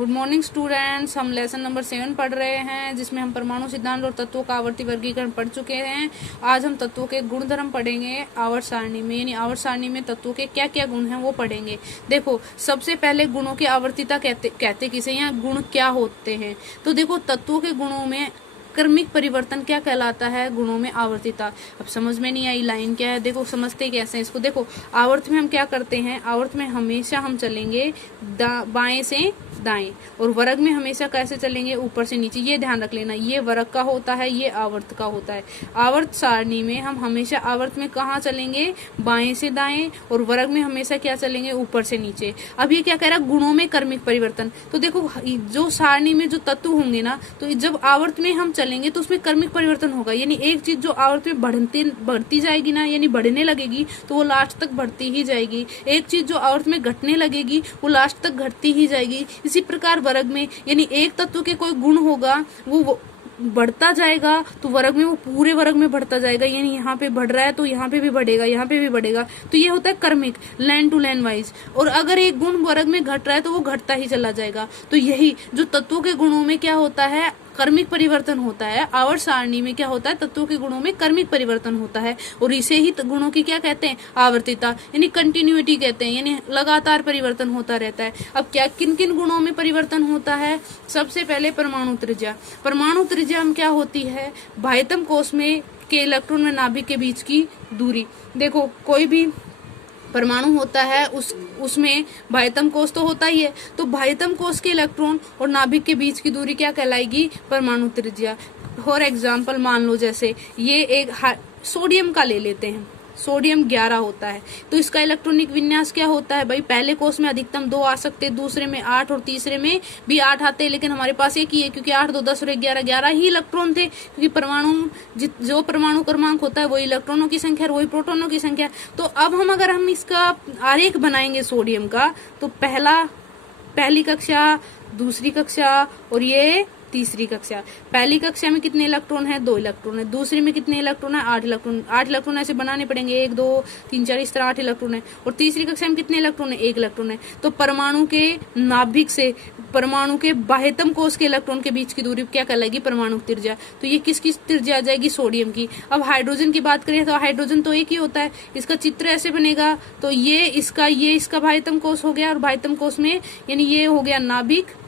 Good morning students. हम lesson number 7 पढ़ रहे हैं जिसमें हम परमाणु सिद्धांत और तत्वों का आवर्ती वर्गीकरण पढ़ चुके हैं। आज हम तत्वों के गुणधर्म पढ़ेंगे आवर्त सारणी में, यानी आवर्त सारणी में तत्वों के क्या क्या गुण हैं वो पढ़ेंगे। देखो, सबसे पहले गुणों की आवर्तिता कहते किसे, या गुण क्या होते हैं। तो देखो, तत्वों के गुणों में क्रमिक परिवर्तन क्या कहलाता है, गुणों में आवर्तिता। अब समझ में नहीं आई लाइन क्या है, देखो समझते कैसे हैं इसको। देखो, आवर्त में हम क्या करते हैं, आवर्त में हमेशा हम चलेंगे बाएं से दाएं, और वर्ग में हमेशा कैसे चलेंगे, ऊपर से नीचे। ये ध्यान रख लेना, ये वर्ग का होता है, ये आवर्त का होता है। आवर्त सारणी में हम हमेशा आवर्त में कहाँ चलेंगे, बाएं से दाएं, और वर्ग में हमेशा क्या चलेंगे, ऊपर से नीचे। अब ये क्या कह रहा है, गुणों में क्रमिक परिवर्तन। तो देखो, जो सारणी में जो तत्व होंगे ना, तो जब आवर्त में हम चलेंगे तो उसमें क्रमिक परिवर्तन होगा। यानी एक चीज जो आवर्त में बढ़ती जाएगी ना, यानी बढ़ने लगेगी, तो वो लास्ट तक बढ़ती ही जाएगी। एक चीज जो आवर्त में घटने लगेगी वो लास्ट तक घटती ही जाएगी। इसी प्रकार वर्ग में, यानी एक तत्व के कोई गुण होगा वो बढ़ता जाएगा, तो वर्ग में वो पूरे वर्ग में बढ़ता जाएगा। यानी यहाँ पे बढ़ रहा है तो यहाँ पे भी बढ़ेगा, यहाँ पे भी बढ़ेगा। तो ये होता है क्रमिक, लाइन टू लाइन वाइज। और अगर एक गुण वर्ग में घट रहा है तो वो घटता ही चला जाएगा। तो यही जो तत्वों के गुणों में क्या होता है, क्रमिक परिवर्तन होता है। आवर्त सारणी में क्या होता है, तत्वों के गुणों में क्रमिक परिवर्तन होता है, और इसे ही गुणों की क्या कहते हैं, आवर्तिता, यानी कंटिन्यूटी कहते हैं, यानी लगातार परिवर्तन होता रहता है। अब क्या किन किन गुणों में परिवर्तन होता है, सबसे पहले परमाणु त्रिज्या। परमाणु त्रिज्या में क्या होती है, बाह्यतम कोश में के इलेक्ट्रॉन में नाभिक के बीच की दूरी। देखो, कोई भी परमाणु होता है उसमें बाह्यतम कोश तो होता ही है, तो बाह्यतम कोश के इलेक्ट्रॉन और नाभिक के बीच की दूरी क्या कहलाएगी, परमाणु त्रिज्या। फॉर एग्जाम्पल, मान लो जैसे ये एक सोडियम का ले लेते हैं, सोडियम 11 होता है, तो इसका इलेक्ट्रॉनिक विन्यास क्या होता है भाई, पहले कोश में अधिकतम 2 आ सकते, दूसरे में 8 और तीसरे में भी 8 आते हैं, लेकिन हमारे पास एक ही है, क्योंकि 8 2 10 और 11 11 ही इलेक्ट्रॉन थे, क्योंकि जो परमाणु क्रमांक होता है वही इलेक्ट्रॉनों की संख्या और वही प्रोटॉनों की संख्या। तो अब अगर हम इसका आरेख बनाएंगे सोडियम का, तो पहली कक्षा, दूसरी कक्षा और ये तीसरी कक्षा। पहली कक्षा में कितने इलेक्ट्रॉन है, 2 इलेक्ट्रॉन है। दूसरी में कितने इलेक्ट्रॉन है, 8 इलेक्ट्रॉन। 8 इलेक्ट्रॉन ऐसे बनाने पड़ेंगे, 1 2 3 4 इस तरह 8 इलेक्ट्रॉन है। और तीसरी कक्षा में कितने इलेक्ट्रॉन है, 1 इलेक्ट्रॉन है। तो परमाणु के नाभिक से परमाणु के बाह्यतम कोश के इलेक्ट्रॉन के बीच की दूरी क्या कहलाएगी, परमाणु त्रिज्या। तो ये किसकी त्रिज्या आ जाएगी, सोडियम की। अब हाइड्रोजन की बात करें तो हाइड्रोजन तो एक ही होता है, इसका चित्र ऐसे बनेगा। तो ये इसका बाह्यतम कोश हो गया, और बाह्यतम कोश में यानी ये हो गया नाभिक,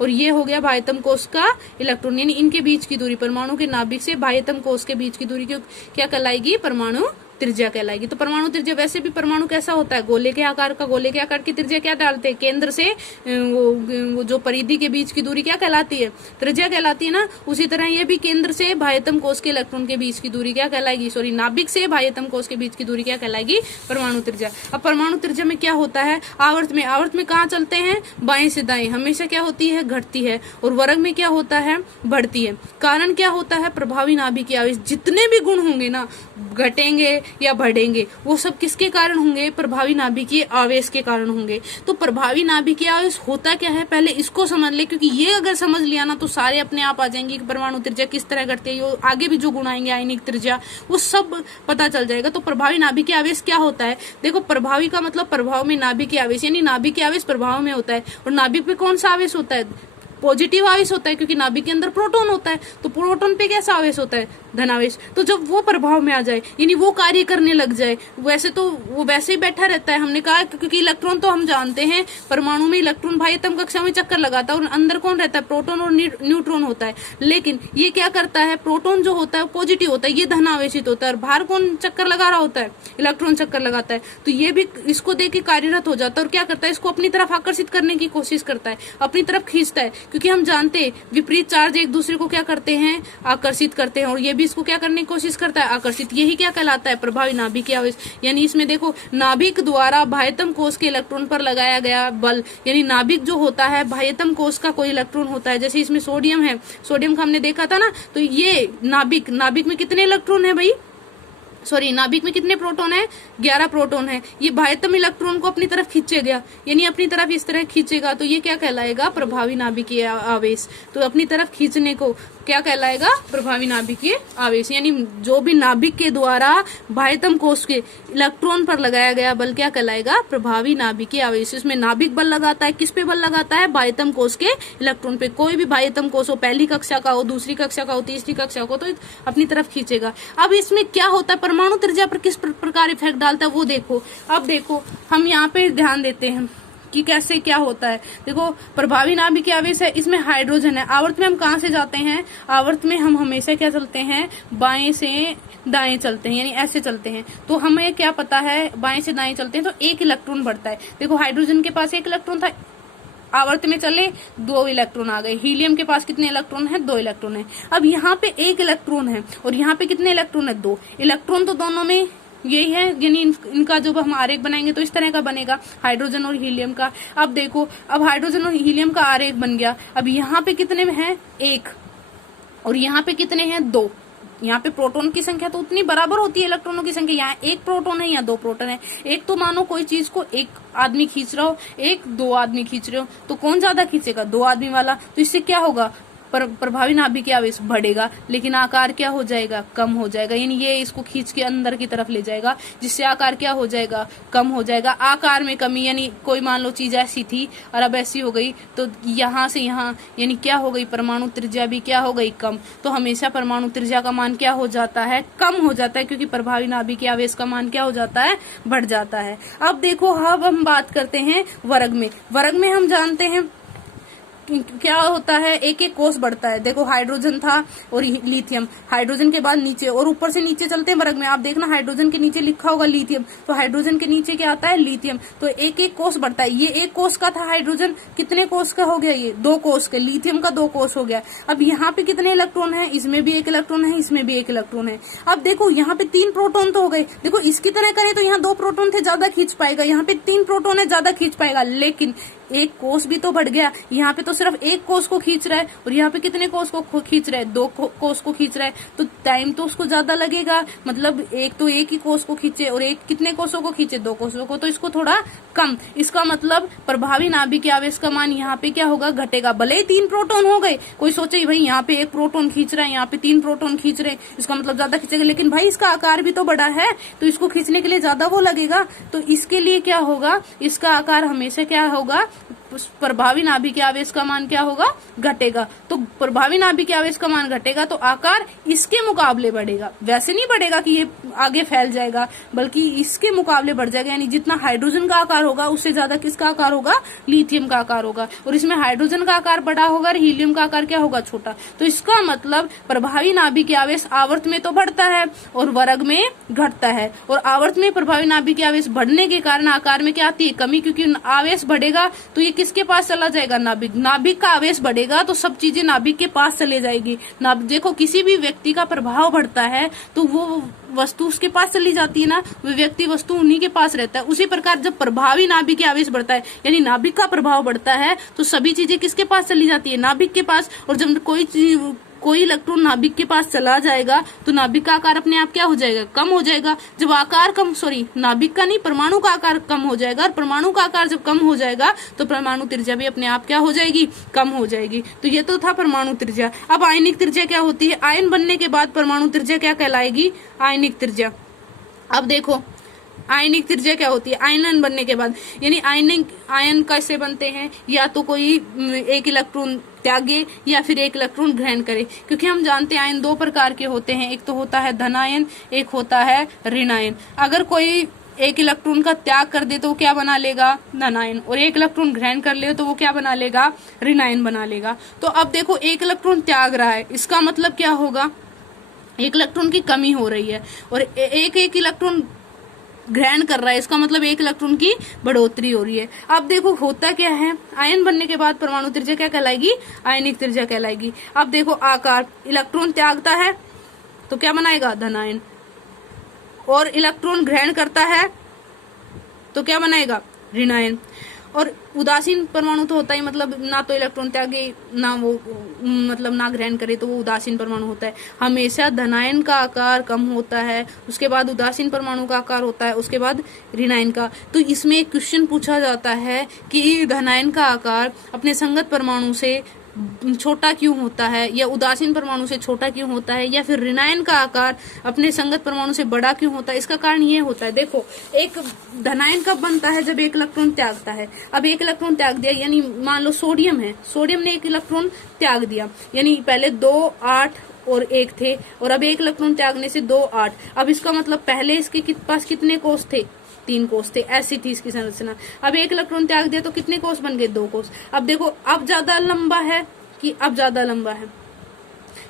और ये हो गया बाह्यतम कोश का इलेक्ट्रॉन, यानी इनके बीच की दूरी, परमाणु के नाभिक से बाह्यतम कोश के बीच की दूरी क्या कहलाएगी, परमाणु त्रिज्या कहलाएगी। तो परमाणु त्रिज्या, वैसे भी परमाणु कैसा होता है, गोले के आकार का। गोले के आकार की त्रिज्या क्या डालते हैं, केंद्र से वो जो परिधि के बीच की दूरी क्या कहलाती है, त्रिज्या कहलाती है ना। उसी तरह ये भी केंद्र से बाह्यतम कोश के इलेक्ट्रॉन के बीच की दूरी क्या कहलाएगी, नाभिक से बाह्यतम कोश के बीच की दूरी क्या कहलाएगी, परमाणु त्रिज्या। अब परमाणु त्रिज्या में क्या होता है, आवर्त में कहाँ चलते हैं, बाएं से दाएं, हमेशा क्या होती है, घटती है। और वर्ग में क्या होता है, बढ़ती है। कारण क्या होता है, प्रभावी नाभिक आवेश। जितने भी गुण होंगे ना, घटेंगे या बढ़ेंगे, वो सब किसके कारण होंगे, प्रभावी नाभिकीय आवेश के कारण होंगे। तो प्रभावी नाभिकीय आवेश होता क्या है, पहले इसको समझ ले, क्योंकि ये अगर समझ लिया ना तो सारे अपने आप आ जाएंगे कि परमाणु त्रिज्या किस तरह घटती है। आगे भी जो गुण आएंगे, आयनिक त्रिज्या, वो सब पता चल जाएगा। तो प्रभावी नाभिकीय आवेश क्या होता है, देखो, प्रभावी का मतलब प्रभाव में नाभिकीय आवेश, यानी नाभिकीय आवेश प्रभाव में होता है। और नाभिक पे कौन सा आवेश होता है, पॉजिटिव आवेश होता है, क्योंकि नाभिक के अंदर प्रोटॉन होता है। तो प्रोटॉन पे कैसा आवेश होता है, धनावेश। तो जब वो प्रभाव में आ जाए, यानी वो कार्य करने लग जाए, वैसे तो वो वैसे ही बैठा रहता है, हमने कहा, क्योंकि इलेक्ट्रॉन तो हम जानते हैं, परमाणु में इलेक्ट्रॉन बाह्यतम कक्षा में चक्कर लगाता है, और अंदर कौन रहता है, प्रोटॉन और न्यूट्रॉन होता है। लेकिन ये क्या करता है, प्रोटॉन जो होता है पॉजिटिव होता है, ये धनावेशित होता है, और बाहर कौन चक्कर लगा रहा होता है, इलेक्ट्रॉन चक्कर लगाता है। तो ये भी इसको देख के कार्यरत हो जाता है, और क्या करता है, इसको अपनी तरफ आकर्षित करने की कोशिश करता है, अपनी तरफ खींचता है, क्योंकि हम जानते हैं विपरीत चार्ज एक दूसरे को क्या करते हैं, आकर्षित करते हैं, और ये भी इसको क्या करने की कोशिश करता है, आकर्षित। यही क्या कहलाता है, प्रभावी नाभिकीय आवेश। यानी इसमें देखो, नाभिक द्वारा बाह्यतम कोश के इलेक्ट्रॉन पर लगाया गया बल, यानी नाभिक जो होता है, बाह्यतम कोश का कोई इलेक्ट्रॉन होता है, जैसे इसमें सोडियम है, सोडियम का हमने देखा था ना। तो ये नाभिक में कितने इलेक्ट्रॉन है भाई, नाभिक में कितने प्रोटॉन है, 11 प्रोटॉन है। ये बाह्यतम इलेक्ट्रॉन को अपनी तरफ खींचेगा, यानी अपनी तरफ इस तरह खींचेगा, तो ये क्या कहलाएगा, प्रभावी नाभिकीय आवेश। तो अपनी तरफ खींचने को क्या कहलाएगा? प्रभावी नाभिकीय आवेश। यानी जो भी नाभिक के द्वारा बाह्यतम कोष के इलेक्ट्रॉन पर लगाया गया बल क्या कहलाएगा? प्रभावी नाभिकीय आवेश। इसमें नाभिक बल लगाता है, किस पे बल लगाता है? बाह्यतम कोष के इलेक्ट्रॉन पे। कोई भी बाह्यतम कोष हो, पहली कक्षा का हो, दूसरी कक्षा का हो, तीसरी कक्षा का हो, तो अपनी तरफ खींचेगा। अब इसमें क्या होता है? परमाणु त्रिज्या पर किस प्रकार इफेक्ट डालता है वो देखो। अब देखो हम यहाँ पे ध्यान देते हैं कि कैसे क्या होता है। देखो प्रभावी नाभिकीय आवेश है, इसमें हाइड्रोजन है। आवर्त में हम कहाँ से जाते हैं? आवर्त में हम हमेशा क्या चलते हैं? बाएं से दाएं चलते हैं, यानी ऐसे चलते हैं। तो हमें क्या पता है? बाएं से दाएं चलते हैं तो एक इलेक्ट्रॉन बढ़ता है। देखो हाइड्रोजन के पास एक इलेक्ट्रॉन था, आवर्त में चले 2 इलेक्ट्रॉन आ गए। हीलियम के पास कितने इलेक्ट्रॉन है? 2 इलेक्ट्रॉन है। अब यहाँ पे 1 इलेक्ट्रॉन है और यहाँ पे कितने इलेक्ट्रॉन है? 2 इलेक्ट्रॉन। तो दोनों में यही है, यानी इनका जो हम आरेख बनाएंगे तो इस तरह का बनेगा, हाइड्रोजन और हीलियम का। अब देखो, अब हाइड्रोजन और हीलियम का आरेख बन गया। अब यहाँ पे कितने में है? 1 और यहाँ पे कितने हैं? 2। यहाँ पे प्रोटॉन की संख्या तो उतनी बराबर होती है इलेक्ट्रॉनों की संख्या। यहाँ 1 प्रोटॉन है, यहाँ 2 प्रोटॉन है। एक तो मानो कोई चीज को 1 आदमी खींच रहा हो, 2 आदमी खींच रहे हो, तो कौन ज्यादा खींचेगा? 2 आदमी वाला। तो इससे क्या होगा? प्रभावी नाभिकीय आवेश बढ़ेगा, लेकिन आकार क्या हो जाएगा? कम हो जाएगा। यानी ये इसको खींच के अंदर की तरफ ले जाएगा, जिससे आकार क्या हो जाएगा? कम हो जाएगा। आकार में कमी, यानी कोई मान लो चीज ऐसी थी और अब ऐसी हो गई, तो यहाँ से यहाँ यानी क्या हो गई? परमाणु त्रिज्या भी क्या हो गई? कम। तो हमेशा परमाणु त्रिज्या का मान क्या हो जाता है? कम हो जाता है, क्योंकि प्रभावी नाभिकीय आवेश का मान क्या हो जाता है? बढ़ जाता है। अब देखो, अब हम बात करते हैं वर्ग में। वर्ग में हम जानते हैं क्या होता है? एक एक कोष बढ़ता है। देखो हाइड्रोजन था और लिथियम, हाइड्रोजन के बाद नीचे और ऊपर से नीचे चलते हैं वर्ग में। आप देखना हाइड्रोजन के नीचे लिखा होगा लिथियम, तो हाइड्रोजन के नीचे क्या आता है? लिथियम। तो एक एक कोष बढ़ता है। ये 1 कोष का था हाइड्रोजन, कितने कोष का हो गया? ये 2 कोष के। लिथियम का 2 कोष हो गया। अब यहाँ पे कितने इलेक्ट्रॉन है? इसमें भी 1 इलेक्ट्रॉन है, इसमें भी 1 इलेक्ट्रॉन है। अब देखो यहाँ पे 3 प्रोटॉन तो हो गए। देखो इसकी तरह करे तो यहाँ 2 प्रोटॉन थे, ज्यादा खींच पाएगा। यहाँ पे 3 प्रोटॉन है, ज्यादा खींच पाएगा, लेकिन 1 कोष भी तो बढ़ गया। यहाँ पे तो सिर्फ 1 कोष को खींच रहा है और यहाँ पे कितने कोष को खींच रहा है? 2 कोष को खींच रहा है। तो टाइम तो उसको ज्यादा लगेगा, मतलब एक तो 1 ही कोष को खींचे और एक कितने कोषों को खींचे? 2 कोषों को, तो इसको थोड़ा कम। इसका मतलब प्रभावी नाभिकीय आवेश का मान यहाँ पे क्या होगा? घटेगा। भले ही 3 प्रोटॉन हो गए, कोई सोचे भाई यहाँ पे 1 प्रोटॉन खींच रहा है, यहाँ पे 3 प्रोटॉन खींच रहे, इसका मतलब ज्यादा खींचेगा, लेकिन भाई इसका आकार भी तो बड़ा है, तो इसको खींचने के लिए ज्यादा वो लगेगा। तो इसके लिए क्या होगा? इसका आकार हमेशा क्या होगा? प्रभावी नाभिकीय आवेश का मान क्या होगा? घटेगा। तो प्रभावी नाभिकीय आवेश का मान घटेगा तो आकार इसके मुकाबले बढ़ेगा। वैसे नहीं बढ़ेगा कि ये आगे फैल जाएगा, बल्कि इसके मुकाबले बढ़ जाएगा। यानी जितना हाइड्रोजन का आकार होगा उससे ज्यादा किसका आकार होगा? लिथियम का आकार होगा। और इसमें हाइड्रोजन का आकार बड़ा होगा और हीलियम का आकार क्या होगा? छोटा। तो इसका मतलब प्रभावी नाभिकीय आवेश आवर्त में तो बढ़ता है और वर्ग में घटता है। और आवर्त में प्रभावी नाभिकीय आवेश बढ़ने के कारण आकार में क्या आती है? कमी, क्योंकि आवेश बढ़ेगा तो ये किसके पास चला जाएगा? नाभिक। नाभिक का आवेश बढ़ेगा तो सब चीजें नाभिक के पास चले जाएगी। देखो किसी भी व्यक्ति का प्रभाव बढ़ता है तो वो वस्तु उसके पास चली जाती है ना, वो व्यक्ति वस्तु उन्हीं के पास रहता है। उसी प्रकार जब प्रभावी नाभिकीय आवेश बढ़ता है, यानी नाभिक का प्रभाव बढ़ता है, तो सभी चीजें किसके पास चली जाती है? नाभिक के पास। और जब कोई इलेक्ट्रॉन नाभिक के पास चला जाएगा तो नाभिक का आकार अपने आप क्या हो जाएगा? कम हो जाएगा। जब आकार कम, नाभिक का नहीं, परमाणु का आकार कम हो जाएगा, और परमाणु का आकार जब कम हो जाएगा तो परमाणु त्रिज्या भी अपने आप क्या हो जाएगी? कम हो जाएगी। तो ये तो था परमाणु त्रिज्या। अब आयनिक त्रिज्या क्या होती है? आयन बनने के बाद परमाणु त्रिज्या क्या कहलाएगी? आयनिक त्रिज्या। अब देखो आयनिक त्रिज्या क्या होती है? आयन बनने के बाद, यानी आयन कैसे बनते हैं? या तो कोई 1 इलेक्ट्रॉन त्यागे या फिर 1 इलेक्ट्रॉन ग्रहण करे, क्योंकि हम जानते हैं आयन 2 प्रकार के होते हैं। एक तो होता है धन आयन, एक होता है ऋण आयन। अगर कोई 1 इलेक्ट्रॉन का त्याग कर दे तो वो क्या बना लेगा? धन आयन। और 1 इलेक्ट्रॉन ग्रहण कर ले तो वो क्या बना लेगा? ऋण आयन बना लेगा। तो अब देखो 1 इलेक्ट्रॉन त्याग रहा है, इसका मतलब क्या होगा? 1 इलेक्ट्रॉन की कमी हो रही है। और एक इलेक्ट्रॉन ग्रहण कर रहा है, इसका मतलब 1 इलेक्ट्रॉन की बढ़ोतरी हो रही है। अब देखो होता क्या है? आयन बनने के बाद परमाणु त्रिज्या क्या कहलाएगी? आयनिक त्रिज्या कहलाएगी। अब देखो आकार, इलेक्ट्रॉन त्यागता है तो क्या बनाएगा? धन आयन। और इलेक्ट्रॉन ग्रहण करता है तो क्या बनाएगा? ऋण आयन। और उदासीन परमाणु तो होता ही, मतलब ना तो इलेक्ट्रॉन त्यागे ना वो मतलब ना ग्रहण करे, तो वो उदासीन परमाणु होता है। हमेशा धनायन का आकार कम होता है, उसके बाद उदासीन परमाणु का आकार होता है, उसके बाद ऋणायन का। तो इसमें एक क्वेश्चन पूछा जाता है कि धनायन का आकार अपने संगत परमाणु से छोटा क्यों होता है, या उदासीन परमाणु से छोटा क्यों होता है, या फिर ऋणायन का आकार अपने संगत परमाणु से बड़ा क्यों होता है, इसका कारण ये होता है। देखो, एक धनायन कब बनता है, जब एक इलेक्ट्रॉन त्यागता है। अब एक इलेक्ट्रॉन त्याग दिया, यानी मान लो सोडियम है, सोडियम ने एक इलेक्ट्रॉन त्याग दिया, यानी पहले 2, 8 और 1 थे, और अब एक इलेक्ट्रॉन त्यागने से 2, 8। अब इसका मतलब पहले इसके पास कितने कोष थे, 3 कोष थे, ऐसी थी इसकी संरचना। अब एक इलेक्ट्रॉन त्याग दिया तो कितने कोष बन गए, 2 कोष। अब देखो, अब ज्यादा लंबा है कि अब ज्यादा लंबा है,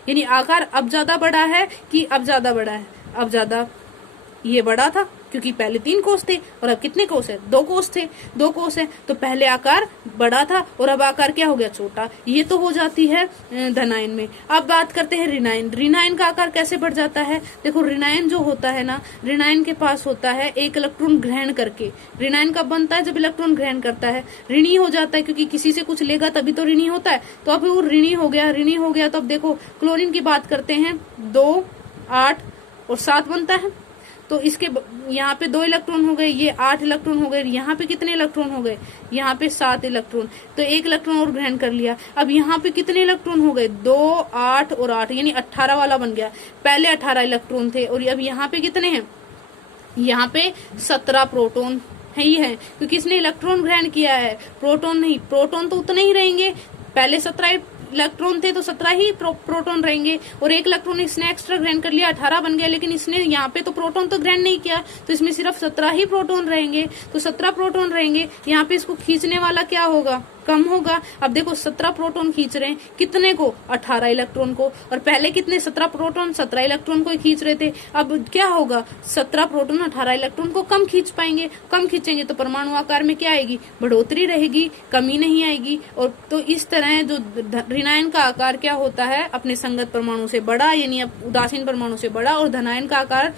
यानी आकार अब ज्यादा बड़ा है कि अब ज्यादा बड़ा है। अब ज्यादा ये बड़ा था क्योंकि पहले 3 कोष थे, और अब कितने कोष है, 2 कोष थे, 2 कोष है, तो पहले आकार बड़ा था और अब आकार क्या हो गया, छोटा। ये तो हो जाती है धनायन में। अब बात करते हैं ऋणायन। ऋणायन का आकार कैसे बढ़ जाता है। देखो, ऋणायन जो होता है ना, ऋणायन के पास होता है एक इलेक्ट्रॉन ग्रहण करके। ऋणायन कब बनता है, जब इलेक्ट्रॉन ग्रहण करता है। ऋणी हो जाता है क्योंकि किसी से कुछ लेगा तभी तो ऋणी होता है, तो अब वो ऋणी हो गया, ऋणी हो गया। तो अब देखो, क्लोरीन की बात करते हैं, 2, 8 और 7 बनता है, तो इसके यहाँ पे 2 इलेक्ट्रॉन हो गए, ये 8 इलेक्ट्रॉन हो गए, यहाँ पे कितने इलेक्ट्रॉन हो गए, यहाँ पे 7 इलेक्ट्रॉन, तो 1 इलेक्ट्रॉन और ग्रहण कर लिया। अब यहाँ पे कितने इलेक्ट्रॉन हो गए, 2, 8 और 8, यानी 18 वाला बन गया। पहले 18 इलेक्ट्रॉन थे, और अब यहाँ पे कितने हैं, यहाँ पे 17 प्रोटॉन ही है, क्योंकि इसने इलेक्ट्रॉन ग्रहण किया है, प्रोटॉन नहीं। प्रोटॉन तो उतने ही रहेंगे, पहले 17 इलेक्ट्रॉन थे तो 17 ही प्रोटॉन रहेंगे, और 1 इलेक्ट्रॉन इसने एक्स्ट्रा ग्रहण कर लिया, 18 बन गया। लेकिन इसने यहाँ पे तो प्रोटॉन तो ग्रहण नहीं किया, तो इसमें सिर्फ 17 ही प्रोटॉन रहेंगे, तो 17 प्रोटॉन रहेंगे। यहाँ पे इसको खींचने वाला क्या होगा, कम होगा। अब देखो, 17 प्रोटॉन खींच रहे हैं, कितने को, 18 इलेक्ट्रॉन को, और पहले कितने, 17 प्रोटॉन 17 इलेक्ट्रॉन को ही खींच रहे थे। अब क्या होगा, 17 प्रोटॉन 18 इलेक्ट्रॉन को कम खींच पाएंगे, कम खींचेंगे तो परमाणु आकार में क्या आएगी, बढ़ोतरी रहेगी, कमी नहीं आएगी। और तो इस तरह जो ऋणायन का आकार क्या होता है, अपने संगत परमाणु से बड़ा, यानी उदासीन परमाणु से बड़ा, और धनायन का आकार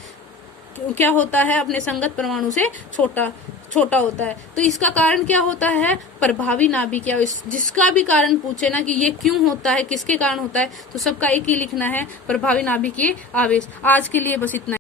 क्या होता है, अपने संगत परमाणु से छोटा होता है। तो इसका कारण क्या होता है, प्रभावी नाभिक, या जिसका भी कारण पूछे ना कि ये क्यों होता है, किसके कारण होता है, तो सबका एक ही लिखना है, प्रभावी नाभिकीय आवेश। आज के लिए बस इतना।